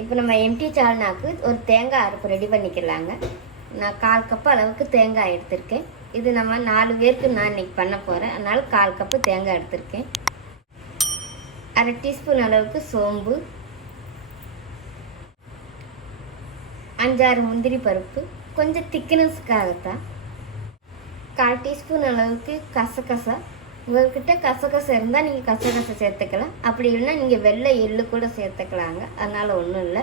இப்போ நம்ம எம்டி சால்னாக்கு ஒரு தேங்காய் அரைப்பு ரெடி பண்ணிக்கலாங்க. நான் 1/4 கப்பு அளவுக்கு தேங்காய் எடுத்திருக்கேன். இது நம்ம 4 பேருக்கு நான் இன்றைக்கி பண்ண போகிறேன். அதனால் 1/4 கப்பு தேங்காய் எடுத்திருக்கேன். 1/2 டீஸ்பூன் அளவுக்கு சோம்பு, 5-6 முந்திரி பருப்பு, கொஞ்சம் திக்னஸ்க்காகத்தான். 1/4 டீஸ்பூன் அளவுக்கு கசகசா. உங்கள்கிட்ட கசகசை இருந்தால் நீங்கள் கசகசை சேர்த்துக்கலாம். அப்படி இல்லைன்னா நீங்கள் வெள்ளை எள்ளு கூட சேர்த்துக்கலாங்க. அதனால் ஒன்றும் இல்லை.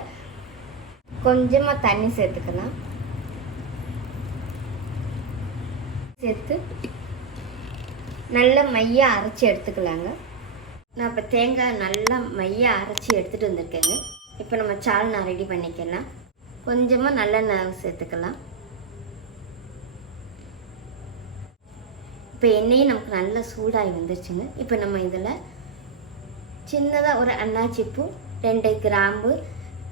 கொஞ்சமாக தண்ணி சேர்த்துக்கலாம். சேர்த்து நல்லா மையாக அரைச்சி எடுத்துக்கலாங்க. நான் இப்போ தேங்காய் நல்லா மையாக அரைச்சி எடுத்துகிட்டு வந்திருக்கேங்க. இப்போ நம்ம சால்னா ரெடி பண்ணிக்கலாம். கொஞ்சமாக நல்லெண்ணெய் சேர்த்துக்கலாம். இப்போ எண்ணெயும் நமக்கு நல்லா சூடாகி வந்துருச்சுங்க. இப்போ நம்ம இதில் சின்னதாக ஒரு அன்னாச்சிப்பூ, 2 கிராம்பு,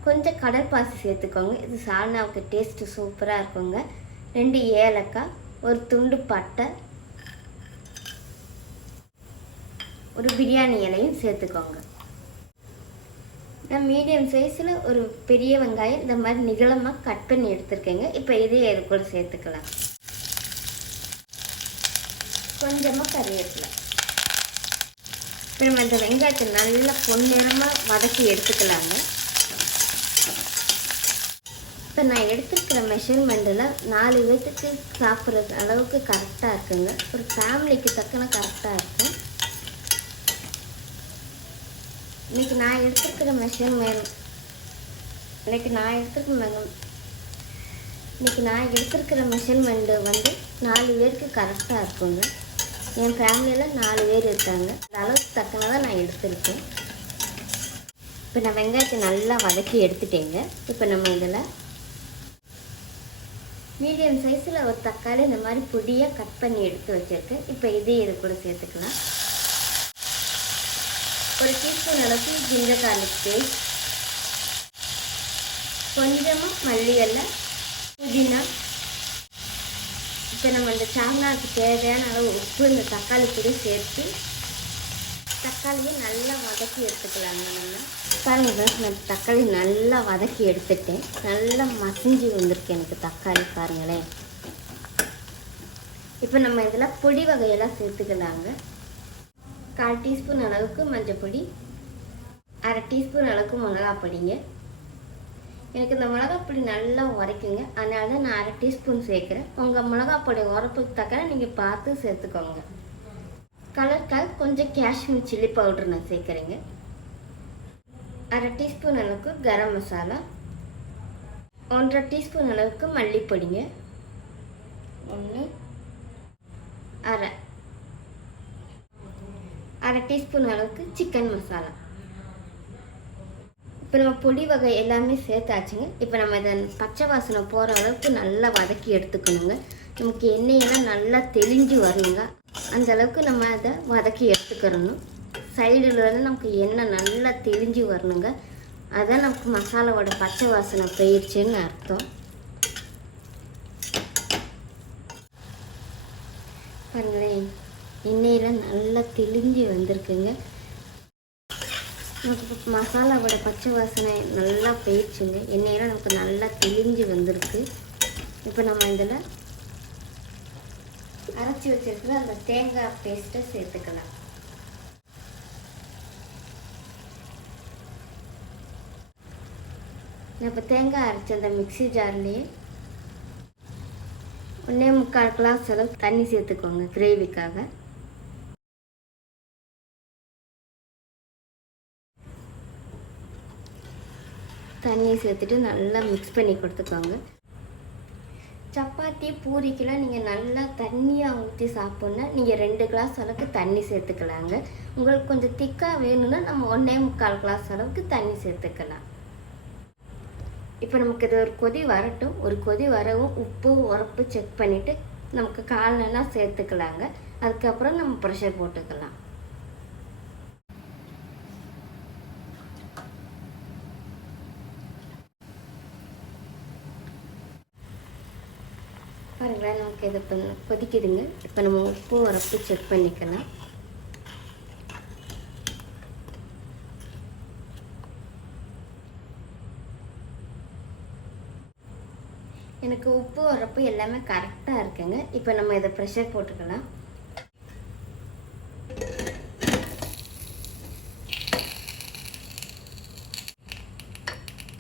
கொஞ்சம் கடற்பாசி சேர்த்துக்கோங்க. இது சால்னாவுக்கு டேஸ்ட்டு சூப்பராக இருக்குங்க. 2 ஏலக்காய், ஒரு துண்டு பட்டை, ஒரு பிரியாணி இலையும் சேர்த்துக்கோங்க. நான் மீடியம் சைஸில் ஒரு பெரிய வெங்காயம் இந்த மாதிரி நிகழமாக கட் பண்ணி எடுத்துருக்கேங்க. இப்போ இதையே இது கூட சேர்த்துக்கலாம். கொஞ்சமாக கறிவேப்பிலை. இப்போ நம்ம இந்த வெங்காயத்தை நல்லா பொன்னிறமாக வதக்கி எடுத்துக்கலாங்க. இப்போ நான் எடுத்துருக்கிற மெஷர்மெண்ட்டில் 4 பேர்த்துக்கு சாப்பிட்ற அளவுக்கு கரெக்டாக இருக்குங்க. ஒரு ஃபேமிலிக்கு தக்கன கரெக்டாக இருக்கும். இன்றைக்கி நான் எடுத்துருக்கிற மெஷர்மெண்ட்டு வந்து 4 பேருக்கு கரெக்டாக இருக்குங்க. என் ஃபேமிலியில் 4 பேர் இருக்காங்க. அந்த அளவுக்கு தக்கனதாக நான் எடுத்துருக்கேன். இப்போ நான் வெங்காயத்தை நல்லா வதக்கி எடுத்துட்டேங்க. இப்போ நம்ம இதில் மீடியம் சைஸில் ஒரு தக்காளி இந்த மாதிரி பொடியாக கட் பண்ணி எடுத்து வச்சுருக்கேன். இப்போ இதே இது கூட சேர்த்துக்கலாம். 1 டீஸ்பூன் அளவுக்கு ஜிஞ்சர் கார்லிக் பேஸ்ட், கொஞ்சமாக மல்லி இலை, புதினா. இப்போ நம்ம இந்த சால்னாவுக்கு தேவையான அளவு உப்பு இந்த தக்காளி கூட சேர்த்து தக்காளியை நல்லா வதக்கி எடுத்துக்கலாங்க. நான் தக்காளி நல்லா வதக்கி எடுத்துட்டேன். நல்லா மசிஞ்சு வந்திருக்கு எனக்கு தக்காளி, பாருங்களேன். இப்போ நம்ம இதில் பொடி வகையெல்லாம் சேர்த்துக்கலாங்க. 1/4 டீஸ்பூன் அளவுக்கு மஞ்சள் பொடி, 1/2 டீஸ்பூன் அளவுக்கு மிளகா பொடிங்க. எனக்கு இந்த மிளகாப்பொடி நல்லா உரைக்குங்க. அதனால தான் நான் 1/2 டீஸ்பூன் சேர்க்குறேன். உங்கள் மிளகாப்பொடி உரப்புக்கு தக்கன நீங்கள் பார்த்து சேர்த்துக்கோங்க. கலருக்காக கொஞ்சம் காஷ்மீர் சில்லி பவுடர் நான் சேர்க்குறேங்க. 1/2 டீஸ்பூன் அளவுக்கு கரம் மசாலா, 1/2 டீஸ்பூன் அளவுக்கு மல்லிப்பொடிங்க, 1/2 டீஸ்பூன் அளவுக்கு சிக்கன் மசாலா. இப்போ நம்ம பொடி வகை எல்லாமே சேர்த்தாச்சுங்க. இப்போ நம்ம இதை பச்சை வாசனை போகிற அளவுக்கு நல்லா வதக்கி எடுத்துக்கணுங்க. நமக்கு எண்ணெயெல்லாம் நல்லா தெளிஞ்சு வருங்க. அந்த அளவுக்கு நம்ம அதை வதக்கி எடுத்துக்கிறணும். சைடில் வந்து நமக்கு எண்ணெய் நல்லா தெளிஞ்சு வரணுங்க. அதான் நமக்கு மசாலாவோட பச்சை வாசனை போயிடுச்சுன்னு அர்த்தம். பாருங்களேன், எண்ணெயில் நல்லா தெளிஞ்சு வந்திருக்குங்க. நமக்கு மசாலாவோட பச்சை வாசனை நல்லா போயிடுச்சுங்க. எண்ணெயில் நமக்கு நல்லா தெளிஞ்சு வந்திருக்கு. இப்போ நம்ம இதில் அரைச்சி வச்சிருக்கிற அந்த தேங்காய் பேஸ்ட்டை சேர்த்துக்கலாம். இப்போ தேங்காய் அரைச்சி அந்த மிக்ஸி ஜார்லேயே 1.25 கிளாஸ் அளவுக்கு தண்ணி சேர்த்துக்கோங்க கிரேவிக்காக. தண்ணியை சேர்த்துட்டு நல்லா மிக்ஸ் பண்ணி கொடுத்துக்கோங்க. சப்பாத்தி பூரிக்கெலாம் நீங்கள் நல்லா தண்ணியாக ஊற்றி சாப்பிட்ணுன்னா நீங்கள் 2 கிளாஸ் அளவுக்கு தண்ணி சேர்த்துக்கலாங்க. உங்களுக்கு கொஞ்சம் திக்காக வேணும்னா நம்ம 1.25 கிளாஸ் அளவுக்கு தண்ணி சேர்த்துக்கலாம். இப்போ நமக்கு இது ஒரு கொதி வரட்டும். ஒரு கொதி வரவும் உப்பு உரப்பு செக் பண்ணிவிட்டு நமக்கு காலெனா சேர்த்துக்கலாங்க. அதுக்கப்புறம் நம்ம ப்ரெஷர் போட்டுக்கலாம். பாருங்களேன், நமக்கு இது இப்போ கொதிக்குதுங்க. இப்போ நம்ம உப்பு உரப்பு செக் பண்ணிக்கலாம். எனக்கு உப்பு உரப்பு எல்லாமே கரெக்டாக இருக்குங்க. இப்போ நம்ம இதை ப்ரெஷர் போட்டுக்கலாம்.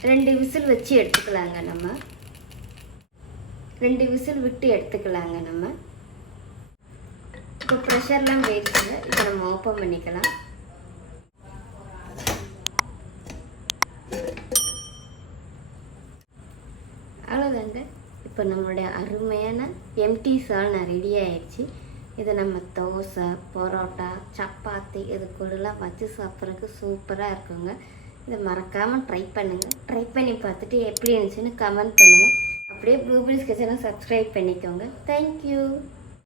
ரெண்டு விசில் வச்சு எடுத்துக்கலாங்க. நம்ம 2 விசில் விட்டு எடுத்துக்கலாங்க. நம்ம இப்போ ப்ரெஷர்லாம் வேஸ்ட்டுங்க. இப்போ நம்ம ஓப்பன் பண்ணிக்கலாம். அவ்வளோதாங்க. இப்போ நம்மளுடைய அருமையான எம்டி சால்னா ரெடி ஆயிடுச்சு. இதை நம்ம தோசை, பரோட்டா, சப்பாத்தி இது கூடலாம் வச்சு சாப்பிட்றதுக்கு சூப்பராக இருக்குங்க. இதை மறக்காமல் ட்ரை பண்ணுங்கள். ட்ரை பண்ணி பார்த்துட்டு எப்படி இருந்துச்சுன்னு கமெண்ட் பண்ணுங்கள். அப்படியே ப்ளூபெர்ரிஸ் கிச்சனை சப்ஸ்கிரைப் பண்ணிக்கோங்க. தேங்க்யூ.